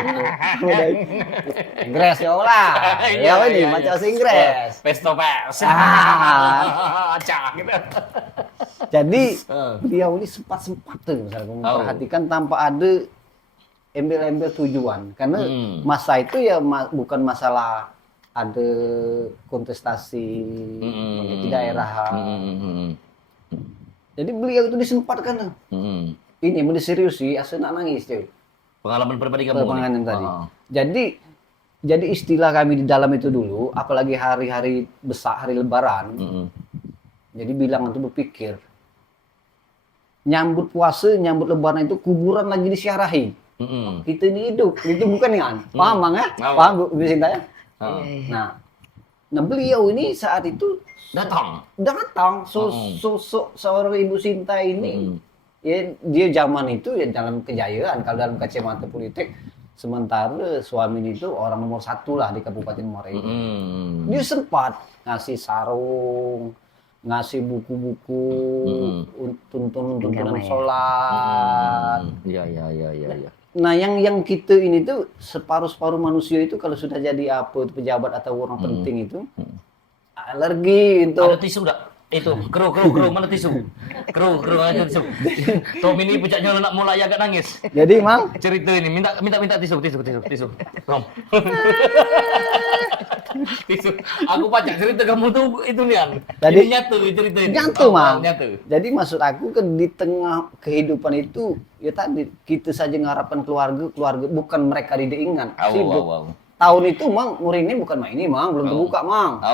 Inggris ya lah. Ya ini macam Inggris. Face to face. Acak gitu. Jadi beliau ini sempat tuh misalnya memperhatikan tanpa ada embel-embel tujuan, karena masa itu ya bukan masalah ada kontestasi di daerah. Jadi beliau itu disempatkan. Ini mau diserius sih, asal nak nangis cuy. Pengalaman pribadi kamu. Pengalaman tadi. Jadi istilah kami di dalam itu dulu, apalagi hari-hari besar, hari Lebaran. Jadi bilang itu berpikir, nyambut puasa, nyambut Lebaran itu kuburan lagi disiarahi. Kita ini hidup, itu bukan yang paham bang ya? Paham Bu Sinta ya? Nah beliau ini saat itu datang sosok seorang Ibu Sinta ini ya dia zaman itu ya dalam kejayaan kalau dalam kacamata politik, sementara suami itu orang nomor 1 lah di Kabupaten Muara ini. Dia sempat ngasih sarung, ngasih buku-buku, tuntunan sholat. Ya. Nah, yang kita ini tuh separuh-separuh manusia itu kalau sudah jadi apa pejabat atau orang penting itu alergi itu. Ada tisu enggak? Itu, kru, mana tisu? Kru, ada tisu. Tom ini pucaknya nak mulai agak nangis. Jadi, Mang, cerita ini minta tisu. Tom. Tisu. Aku pacak cerita kamu tuh itu Nian. Jadi nyatu cerita ini. Nyatu, Mang. Nyatu. Jadi maksud aku kan di tengah kehidupan itu ya tadi kita saja mengharapkan keluarga bukan mereka diingat. Sibuk. Tahun itu Mang, murid ini bukan main ini Mang, belum terbuka Mang.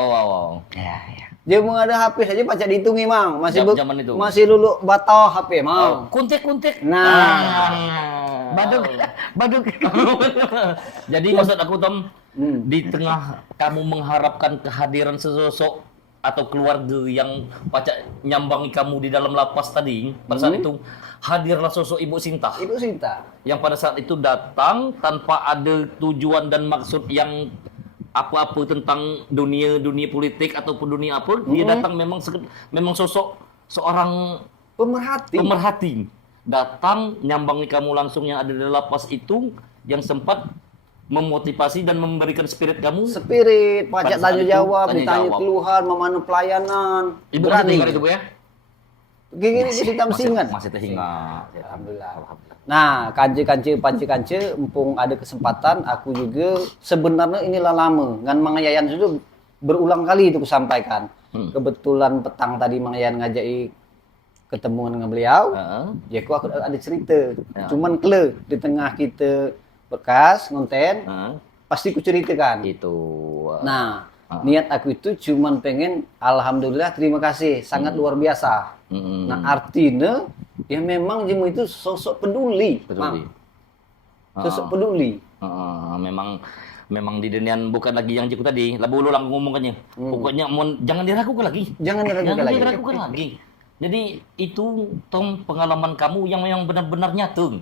Ya. Dia mau ada HP saja pacak dihitungi Mang, masih lulu batal HP Mang. Kuntik. Nah. Baduk. Jadi maksud aku Tom, di tengah kamu mengharapkan kehadiran sesosok atau keluarga yang pacak nyambangi kamu di dalam lapas tadi, pada saat itu hadirlah sosok Ibu Sinta. Ibu Sinta. Yang pada saat itu datang tanpa ada tujuan dan maksud yang apa-apa tentang dunia politik ataupun dunia apa, dia datang memang sosok seorang pemerhati. Datang nyambangi kamu langsung yang ada di lapas itu, yang sempat memotivasi dan memberikan spirit kamu. Pajak tanya jawab, ditanya keluhan, memandu pelayanan. Ibu berani itu Bu ya? Gini kita masih ingat. Masih teringat. Alhamdulillah. Nah, kance, mumpung ada kesempatan, aku juga sebenarnya inilah lama. Ngan Mang Yayan sudah berulang kali itu kusampaikan. Kebetulan petang tadi Mang Yayan ngajak ketemu dengan beliau. Ya aku ada cerita. Cuman di tengah kita bekas konten, pasti ku ceritakan. Itu. Nah, niat aku itu cuman pengen, alhamdulillah terima kasih, sangat luar biasa. Nah artinya ya memang Jemu itu sosok peduli. Sosok peduli. Memang di dunia bukan lagi yang Jiku tadi, lalu ulang ngomongkannya. Pokoknya jangan diragukan lagi. Jangan diragukan lagi. Jadi itu Tom pengalaman kamu yang benar-benar nyata.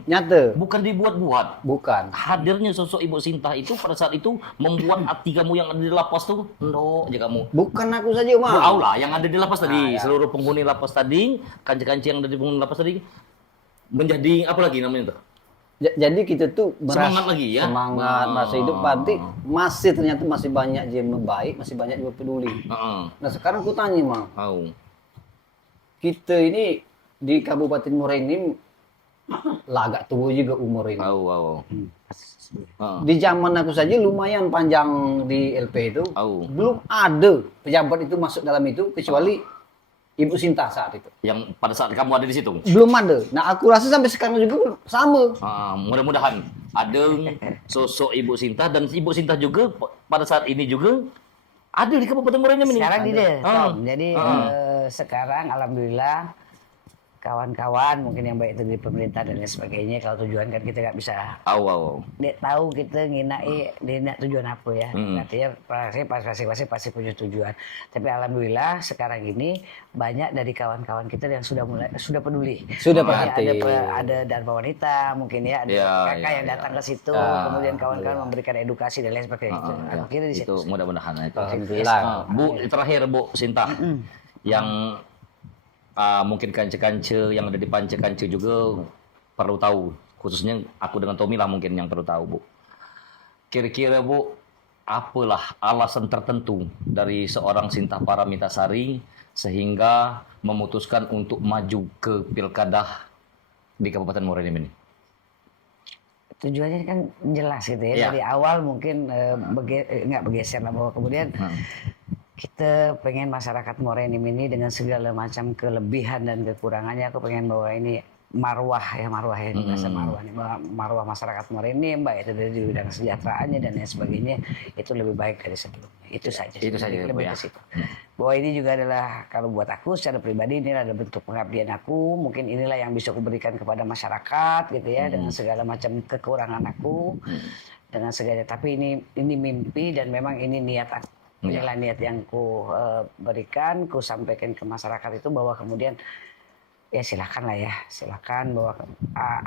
Bukan dibuat-buat. Bukan. Hadirnya sosok Ibu Sinta itu pada saat itu membuat hati kamu yang ada di lapas tuh aja kamu. Bukan aku saja, Mang. Allah yang ada di lapas tadi, seluruh penghuni lapas tadi, kanci-kanci yang ada di penghuni lapas tadi menjadi apa lagi namanya tuh? Jadi kita tuh semangat lagi ya. Semangat masa hidup berarti ternyata masih banyak yang baik, masih banyak yang peduli. Nah, sekarang aku tanya, Mang. Kita ini di Kabupaten Muara ini lah agak tua juga umur ini. Di zaman aku saja lumayan panjang di LP itu. Belum ada pejabat itu masuk dalam itu kecuali Ibu Sinta saat itu. Yang pada saat kamu ada di situ? Belum ada. Nah aku rasa sampai sekarang juga sama. Mudah-mudahan ada sosok Ibu Sinta, dan Ibu Sinta juga pada saat ini juga ada di Kabupaten Muara ini. Sekarang Jadi sekarang alhamdulillah kawan-kawan mungkin yang baik itu di pemerintah dan lain sebagainya. Kalau tujuan kan kita nggak bisa tahu kita nginai tujuan apa ya. Artinya pasti punya tujuan. Tapi alhamdulillah sekarang ini banyak dari kawan-kawan kita yang sudah peduli. Sudah perhati. Ada Dharma Wanita mungkin ya, ada kakak yang datang ke situ, kemudian kawan-kawan memberikan edukasi dan lain sebagainya. Akhirnya di situ. Mudah-mudahan itu. Alhamdulillah. Bu, terakhir Bu Sinta, yang mungkin kance-kance yang ada di Pance-Kance juga perlu tahu, khususnya aku dengan Tommy lah mungkin yang perlu tahu Bu. Kira-kira Bu, apalah alasan tertentu dari seorang Sinta Paramitasari sehingga memutuskan untuk maju ke pilkada di Kabupaten Muara Enim ini? Tujuannya kan jelas gitu ya. Dari awal mungkin nggak bergeser lah, bahwa kemudian kita pengen masyarakat Muara Enim ini dengan segala macam kelebihan dan kekurangannya, aku pengen bawa ini marwah ya bahasa marwah nih, marwah masyarakat Muara Enim, baik itu dari bidang kesejahteraannya dan lain sebagainya, itu lebih baik dari sebelumnya. Itu saja lebih ke situ. Bahwa ini juga adalah, kalau buat aku secara pribadi, ini adalah bentuk pengabdian aku, mungkin inilah yang bisa aku berikan kepada masyarakat gitu ya, dengan segala macam kekurangan aku, dengan segala, tapi ini mimpi dan memang ini niat aku. Inilah niat yang ku berikan, ku sampaikan ke masyarakat itu, bahwa kemudian ya silakan bahwa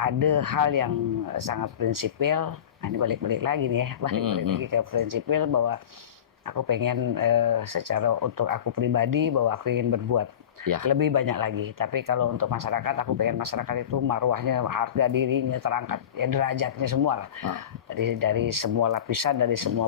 ada hal yang sangat prinsipil. Nah ini balik lagi nih ya, balik lagi ke prinsipil, bahwa aku pengen secara untuk aku pribadi, bahwa aku ingin berbuat lebih banyak lagi. Tapi kalau untuk masyarakat, aku pengen masyarakat itu marwahnya, harga dirinya terangkat, ya derajatnya semua lah. Dari semua lapisan, dari semua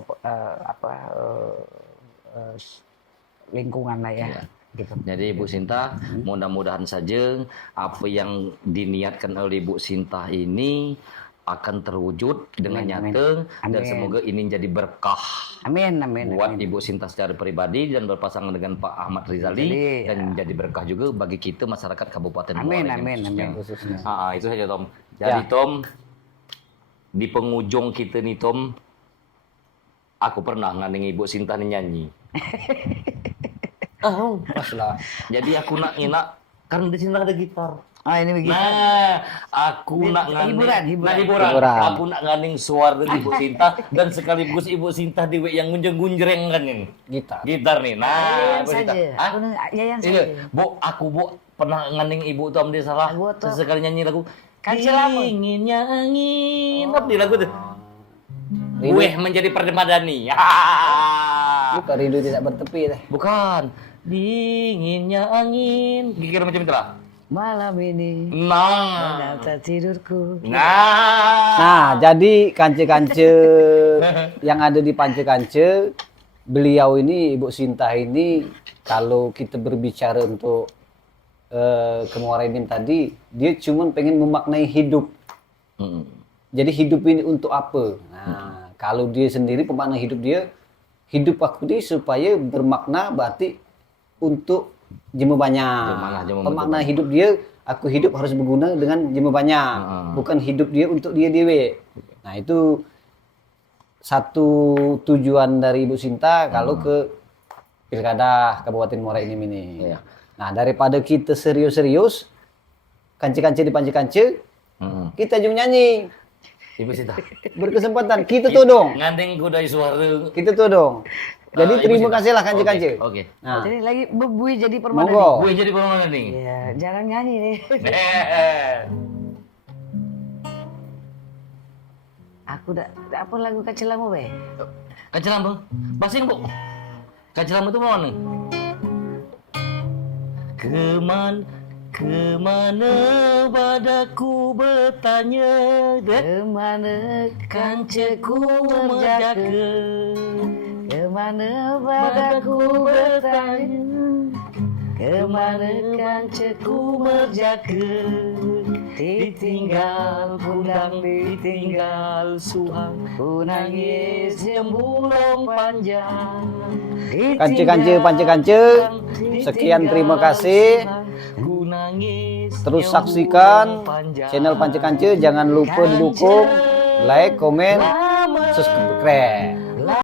lingkungan lah ya. Gitu. Jadi Ibu Sinta, mudah-mudahan saja apa yang diniatkan oleh Ibu Sinta ini akan terwujud dengan nyata, dan semoga ini jadi berkah. Amin. Buat Ibu Sinta secara pribadi dan berpasangan dengan Pak Ahmad Rizali, dan menjadi berkah juga bagi kita masyarakat Kabupaten Muara Enim. Itu saja Tom. Jadi Tom, di penghujung kita nih Tom, aku pernah ngandeng Ibu Sinta nyanyi. Paslah. Jadi aku nak karena di sini ada gitar. Ini begitu. Nah, aku nak ngandeng hiburan. Aku nak ngandeng suara Ibu Sinta, dan sekaligus Ibu Sinta dewe yang gunjeng-gunjreng kan ini. Gitar nih. Nah, Ibu Sinta. Yang saja. Aku pernah ngandeng Ibu Tom di salah. Sesekali nyanyi lagu Dinginnya angin. Apa di lagu tuh? Gue menjadi permadani. Bukan rindu tidak bertepi deh. Bukan. Dinginnya angin. Kira macam itulah. Malam ini. Menata tidurku. Nah, jadi kance-kance yang ada di Pance-Kance, beliau ini, Ibu Sinta ini, kalau kita berbicara untuk ke Muara Enim tadi, dia cuma pengen memaknai hidup. Jadi hidup ini untuk apa? Nah, kalau dia sendiri pemakna hidup dia, hidup aku ini supaya bermakna, berarti untuk jemu banyak. Pemakna hidup dia, aku hidup harus berguna dengan jemu banyak. Bukan hidup dia untuk dia dewe. Nah itu satu tujuan dari Ibu Sinta kalau ke pilkada Kabupaten Muara Enim ini. Nah daripada kita serius-serius, kance-kance di Pance-Kance, kita jom nyanyi. Ibu Sinta. Berkesempatan, kita tuh dong. Ngandeng kuda suara. Kita tuh dong. Jadi terima kasih lah kance-kance. Oke. Nah. Jadi lagi Bui jadi permadani. Monggo. Bui jadi permadani. Iya, jarang nyanyi nih. Aku apa lagu Kacelamu be? Kacelamu? Basin Bu. Kacelamu itu mana? Kemana padaku bertanya, kemana kanceku menjaga, kemana padaku bertanya, kemana kanceku menjaga, ditinggal pulang, ditinggal suang, ku nangis jemulung panjang. Kance-kance Pance-Kance, sekian terima kasih. Terus saksikan channel Pance-Kance, jangan lupa didukung, like, komen, subscribe.